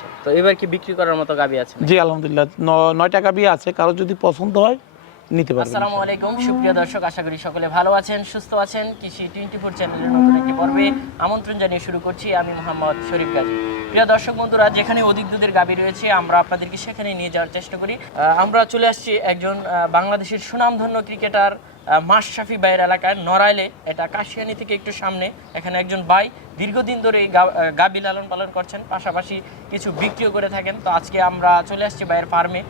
আচ্ছা তো এবার কি বিক্রি করার মতো গাবি আছে জি আলহামদুলিল্লাহ। নয়টা গাবি আছে কারও যদি পছন্দ হয় নিতে পারবেন। আসসালামু আলাইকুম সুপ্রিয় দর্শক আশা করি সকলে ভালো আছেন সুস্থ আছেন। কৃষি টোয়েন্টি ফোর চ্যানেলের নতুন একটি পর্বে আমন্ত্রণ জানিয়ে শুরু করছি আমি মোহাম্মদ শরীফ গাজী। প্রিয় দর্শক বন্ধুরা যেখানে অধিক দুধের গাবি রয়েছে আমরা আপনাদেরকে সেখানে নিয়ে যাওয়ার চেষ্টা করি। আমরা চলে আসছি একজন বাংলাদেশের সুনামধন্য ক্রিকেটার মাশরাফি বাইয়ের এলাকায় নড়াইলে এটা কাশিয়ানি থেকে একটু সামনে এখানে একজন ভাই দীর্ঘদিন ধরে এই গাবি লালন পালন করছেন পাশাপাশি কিছু বিক্রিও করে থাকেন। তো আজকে আমরা চলে আসছি ভাইয়ের ফার্মে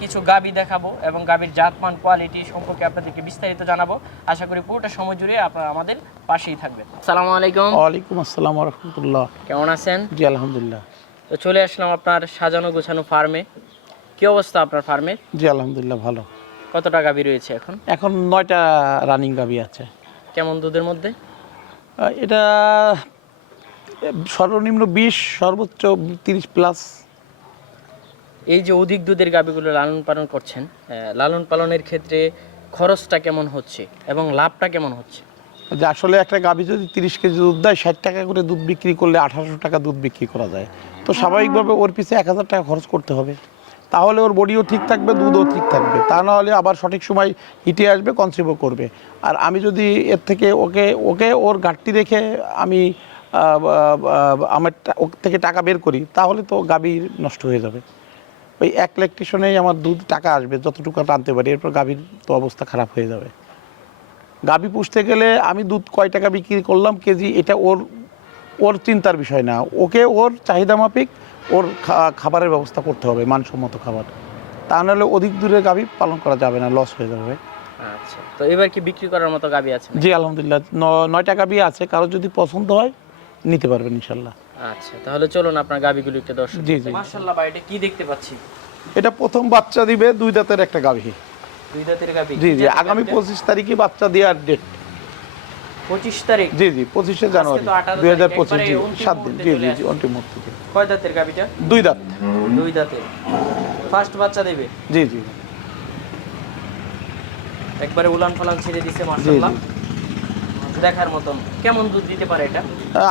কিছু গাবি দেখাবো এবং গাবির জাতমান কোয়ালিটি সম্পর্কে আপনাদেরকে বিস্তারিত জানাব। আশা করি পুরোটা সময় জুড়ে আপনারা আমাদের পাশেই থাকবেন। সালামু আলাইকুম। ওয়ালাইকুম আসসালাম রহমতুল্লাহ। কেমন আছেন? জি আলহামদুলিল্লাহ। তো চলে আসলাম আপনার সাজানো গোছানো ফার্মে কি অবস্থা আপনার ফার্মে জি আলহামদুলিল্লাহ ভালো। কতটা গাবি রয়েছে এখন? এখন নয়টা রানিং গাবি আছে। কেমন দুধের মধ্যে? এটা সর্বনিম্ন বিশ সর্বোচ্চ তিরিশ প্লাস। এই যে অধিক দুধের গাবিগুলো লালন পালন করছেন লালন পালনের ক্ষেত্রে খরচটা কেমন হচ্ছে এবং লাভটা কেমন হচ্ছে? যে আসলে একটা গাভী যদি তিরিশ কেজি দুধ দেয় ষাট টাকা করে দুধ বিক্রি করলে আঠারোশো টাকা দুধ বিক্রি করা যায়। তো স্বাভাবিকভাবে ওর পিছে এক হাজার টাকা খরচ করতে হবে। তাহলে ওর বডিও ঠিক থাকবে দুধও ঠিক থাকবে। তা না হলে আবার সঠিক সময় হিটে আসবে কনসিভও করবে। আর আমি যদি এর থেকে ওকে ওকে ওর ঘাটতি রেখে আমি আমার থেকে টাকা বের করি তাহলে তো গাভী নষ্ট হয়ে যাবে। ওই এক ল্যাকটেশনেই আমার দুধ টাকা আসবে যতটুকু টানতে পারি এরপর গাভীর তো অবস্থা খারাপ হয়ে যাবে। গাভী পুষতে গেলে আমি দুধ কয় টাকা বিক্রি করলাম কেজি এটা ওর ওর চিন্তার বিষয় না। ওকে ওর চাহিদা মাফিক ওর খাবারের ব্যবস্থা করতে হবে মানসম্মত খাবার। তা নাহলে অধিক দূরে গাভী পালন করা যাবে না লস হয়ে যাবে। আচ্ছা তো এবার কি বিক্রি করার মতো গাবি আছে? জি আলহামদুলিল্লাহ নয়টা গাভী আছে কারও যদি পছন্দ হয় নিতে পারবেন ইনশাল্লাহ আচ্ছা তাহলে চলুন আপনার গাবিগুলো একটু দর্শক জি জি। মাশাআল্লাহ ভাই এটা কি দেখতে পাচ্ছি? এটা প্রথম বাচ্চা দিবে দুই দাঁতের একটা গাভী। দুই দাঁতের গাবি জি জি আগামী পঁচিশ তারিখে বাচ্চা দেওয়ার ডেট পঁচিশ তারিখ? জি জি পঁচিশে জানুয়ারি। 18 দুই হাজার তারিখ, পঁচিশ জি একবারে অন্তিম সাত দিন। জি জি জি। অন্তিম মুহূর্তে। কয় দাঁতের গাবিটা দুই দাঁত। দুই দাঁতের। ফার্স্ট বাচ্চা দেবে? জি জি। একবারে উলান ফালান ছেড়ে দিছে মাশাআল্লাহ। দেখার মতন কেমন দুধ দিতে পারে এটা?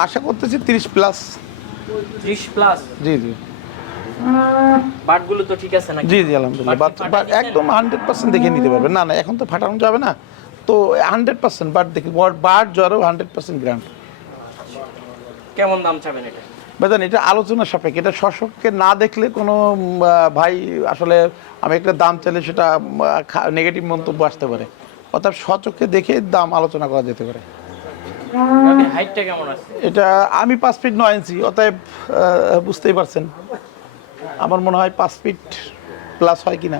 আশা করতেছি তিরিশ প্লাস 30 প্লাস জি জি। বাটগুলো তো ঠিক আছে নাকি? জি জি আলহামদুলিল্লাহ? একদম হান্ড্রেড পার্সেন্ট দেখে নিতে পারবেন। না না এখন তো ফাটানো যাবে না। তো হান্ড্রেড পার্সেন্ট বাট দেখি বাট জ্বরও হান্ড্রেড পার্সেন্ট গ্রান্ট। কেমন দাম চাবেন এটা? বেদান এটা আলোচনা সাপেক্ষ। এটা শশককে না দেখলে কোনো ভাই আসলে আমি একটা দাম চাইলে সেটা নেগেটিভ মন্তব্য আসতে পারে। অর্থাৎ সচক্ষে দেখে দাম আলোচনা করা যেতে পারে। হাইটটা কেমন আছে? এটা আমি পাঁচ ফিট নয় ইঞ্চি অতএব বুঝতেই পারছেন। আমার মনে হয় পাঁচ ফিট প্লাস হয় কিনা।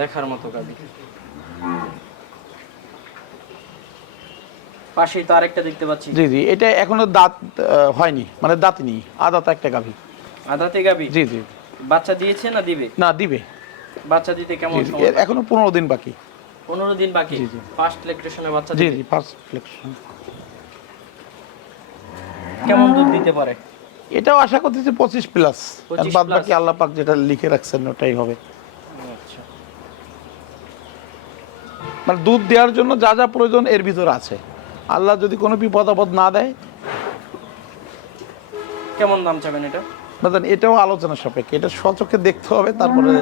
দেখার মতো পাশেই তো আরেকটা দেখতে পাচ্ছি। জি জি এটা এখনও দাঁত হয়নি মানে দাঁতনি আদাত একটা গাভী। আদাতে গাবি জি জি। বাচ্চা দিয়েছে না দিবে? না দিবে। বাচ্চা দিতে কেমন এখনও পনেরো দিন বাকি। পনেরো দিন বাকি। ফার্স্ট ইলেকট্রিশনের বাচ্চা জি জি ফার্স্ট কেমন দুধ দিতে পারে? এটাও আশা করতেছি পঁচিশ প্লাস 25 বাদ বাকি আল্লাহ পাক যেটা লিখে রাখছেন ওটাই হবে। আচ্ছা। মানে দুধ দেওয়ার জন্য যা যা প্রয়োজন এর ভিতরে আছে। আল্লাহ যদি কোনো বিপদ আপদ না দেয়। কেমন দাম চাবেন এটা? বাদান এটাও আলোচনা সাপেক্ষে। এটা সচক্ষে দেখতে হবে তারপরে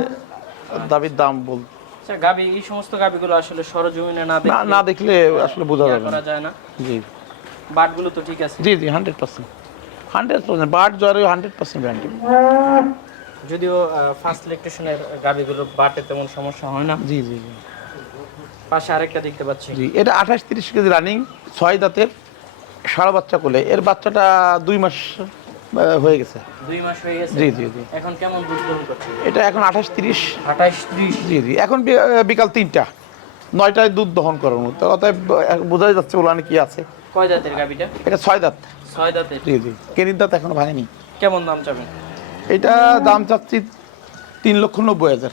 দাবির দাম বল আচ্ছা গাবি এই সমস্ত গাবিগুলো আসলে সরজমিনে না দেখলে না দেখলে আসলে বোঝা যাবে না। করা যায় না। জি। বাটগুলো তো ঠিক আছে। জি জি hundred percent. Hundred percent bird জ্বরে হান্ড্রেড পার্সেন্ট গ্যারান্টি যদিও ফার্স্ট ইলেকট্রিশনের গাবিগুলো বাটে তেমন সমস্যা হয় না। জি জি জি। পাশে আরেকটা দেখতে পাচ্ছি। জি এটা আঠাশ তিরিশ কেজি রানিং ছয় দাঁতের সারা বাচ্চা কোলে। এর বাচ্চাটা দুই মাস হয়ে গেছে। দুই মাস হয়ে গেছে? জি জি জি। এখন কেমন দুধ গ্রহণ করছে এটা এখন আঠাশ তিরিশ। আঠাইশ ত্রিশ? জি জি। এখন বিকাল তিনটা। নয়টায় দুধ দহন করার মতো অতএব বোঝাই যাচ্ছে ওলানে কি আছে। কয় দাঁতের গাবিটা এটা ছয় দাঁত। ছয় দাঁতের। জি জি। কেনির দাঁত এখনও ভাঙেনি কেমন দাম চাবেন? এটা দাম চাচ্ছি তিন লক্ষ নব্বই হাজার।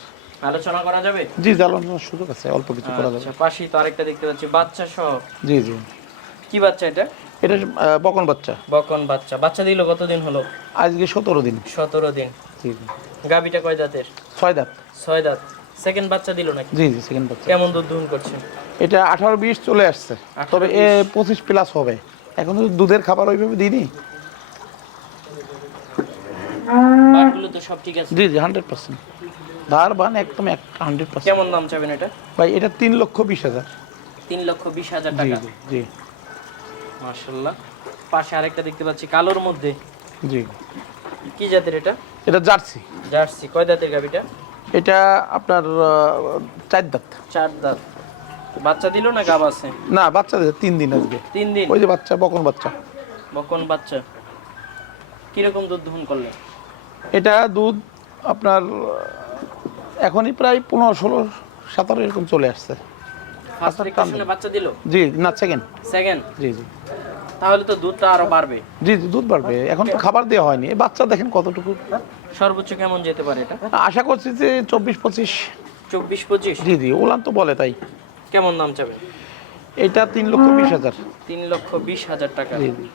আলোচনা করা যাবে? জি জ্বালানোর সুযোগ আছে। অল্প কিছু করা যাবে। আচ্ছা পাশেই তো আরেকটা দেখতে পাচ্ছি বাচ্চা সহ। জি জি। কি বাচ্চা এটা? এটা বকন বাচ্চা। বকন বাচ্চা। বাচ্চা দিল কতদিন হলো? আজকে সতেরো দিন। সতেরো দিন। জি গাবিটা কয় দাঁতের ছয় দাঁত। ছয় দাঁত। সেকেন্ড বাচ্চা দিল নাকি? জি জি সেকেন্ড বাচ্চা। কেমন দুধ দহন করছে? এটা আঠারো বিশ চলে আসছে। 18, তবে এ পঁচিশ প্লাস হবে। এখন তো দুধের খাবার ওইভাবে দিইনি। তো সব ঠিক আছে। জি জি হান্ড্রেড পার্সেন্ট ধার বান একদম এক হান্ড্রেড পার্সেন্ট কেমন দাম চাবেন এটা? ভাই এটা তিন লক্ষ বিশ হাজার। তিন লক্ষ বিশ হাজার টাকা। জি জি। মার্শাল্লাহ পাশে আরেকটা দেখতে পাচ্ছি কালোর মধ্যে। জি। কি জাতের এটা? এটা জার্সি। জার্সি। কয় দাঁতের গাবিটা এটা আপনার চার দাঁত। চার দাঁত। বাচ্চা দিল না গাব আছে? না বাচ্চা দিয়েছে তিন দিন আজকে। তিন দিন? ওই যে বাচ্চা বকন বাচ্চা। বকন বাচ্চা। কীরকম দুধ দহন করলে এটা দুধ আপনার এখনই প্রায় পনেরো ষোলো সতেরো এরকম চলে আসছে। বাচ্চা দিল? জি না সেকেন্ড সেকেন্ড জি জি। তাহলে তো দুধটা আরও বাড়বে। জি দুধ বাড়বে। এখন তো খাবার দেওয়া হয়নি। বাচ্চা দেখেন কতটুকু। সর্বোচ্চ কেমন যেতে পারে এটা? আশা করছি যে চব্বিশ পঁচিশ। চব্বিশ পঁচিশ? জি জি ওলান তো বলে তাই। কেমন দাম চাবে? এটা তিন লক্ষ বিশ হাজার। তিন লক্ষ বিশ হাজার টাকা। জি জি।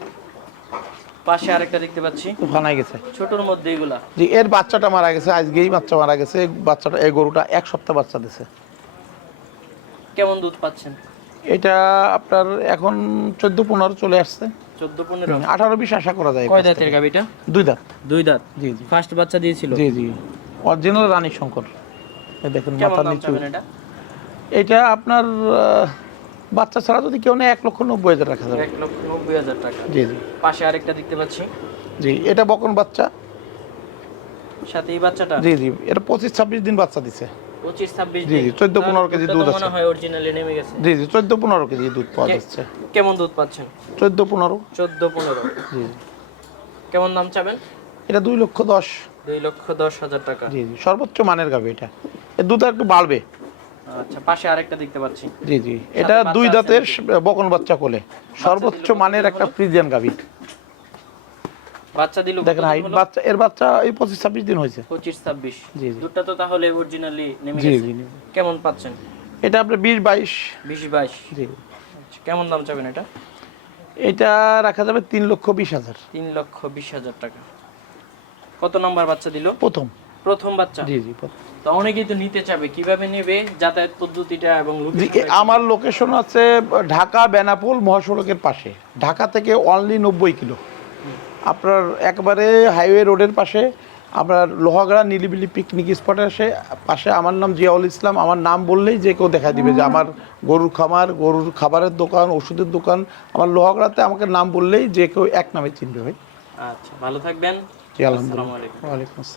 পাশে আরেকটা দেখতে পাচ্ছি। ফানাই গেছে। ছোটর মধ্যে এগুলা। জি এর বাচ্চাটা মারা গেছে আজকেই বাচ্চা মারা গেছে। এই বাচ্চাটা এই গরুটা এক সপ্তাহ বাচ্চা দিছে। কেমন দুধ পাচ্ছেন? এটা আপনার এখন চোদ্দ পনেরো চলে আসছে। চোদ্দ পনেরো। আঠারো বিশ আশা করা যায়। কয় দাঁতের গাবিটা দুই দাঁত। দুই দাঁত? জি জি। ফার্স্ট বাচ্চা দিয়েছিল? জি জি। অরিজিনাল রানী শঙ্কর। এই দেখুন মাথার নিচু। এটা? এটা আপনার বাচ্চা ছাড়া যদি কেউ নেয় এক লক্ষ নব্বই হাজার রাখা যাবে। এক লক্ষ নব্বই হাজার টাকা। জি জি। পাশে আরেকটা দেখতে পাচ্ছি। জি এটা বকন বাচ্চা। সাথে এই বাচ্চাটা? জি জি। এটা পঁচিশ ছাব্বিশ দিন বাচ্চা দিছে। পঁচিশ ছাব্বিশ জি, জি, 14 15 কেজি দুধ মনে হয় অরিজিনালি নেমে গেছে। জি জি চোদ্দ পনেরো কেজি দুধ পাওয়া যাচ্ছে। কেমন দুধ পাচ্ছেন? জি দাম চাবেন? এটা লক্ষ লক্ষ দশ হাজার টাকা। জি জি সর্বোচ্চ মানের গাবে এটা। এর দুধ একটু বাড়বে। আচ্ছা পাশে আরেকটা দেখতে পাচ্ছি। জি জি এটা দুই দাঁতের বকন বাচ্চা কোলে। সর্বোচ্চ মানের একটা ফ্রিজিয়ান গাবি। বাচ্চা দিল দেখেন হাইট বাচ্চা এর বাচ্চা এই পঁচিশ ছাব্বিশ দিন হয়েছে। পঁচিশ ছাব্বিশ। জি জি। দুধটা তো তাহলে অরিজিনালি নেমে গেছে। কেমন পাচ্ছেন? এটা আপনার বিশ বাইশ। বিশ বাইশ। জি। আচ্ছা, কেমন দাম চাবেন এটা? এটা রাখা যাবে তিন লক্ষ বিশ হাজার। তিন লক্ষ বিশ হাজার টাকা। কত নাম্বার বাচ্চা দিল? প্রথম। প্রথম বাচ্চা? জি জি তো অনেকেই তো নিতে চাবে কীভাবে নেবে যাতায়াত পদ্ধতিটা এবং আমার লোকেশন আছে ঢাকা বেনাপোল মহাসড়কের পাশে। ঢাকা থেকে অনলি নব্বই কিলো। আপনার একবারে হাইওয়ে রোডের পাশে আপনার লোহাগড়া নিলিবিলি পিকনিক স্পটে সে পাশে আমার নাম জিয়াউল ইসলাম। আমার নাম বললেই যে কেউ দেখা দিবে যে আমার গরুর খামার গরুর খাবারের দোকান ওষুধের দোকান আমার লোহাগড়াতে আমাকে নাম বললেই যে কেউ এক নামে চিনবে ভাই। আচ্ছা ভালো থাকবেন। জি আলহামদুলিল্লাহ। ওয়ালাইকুম আসসালাম।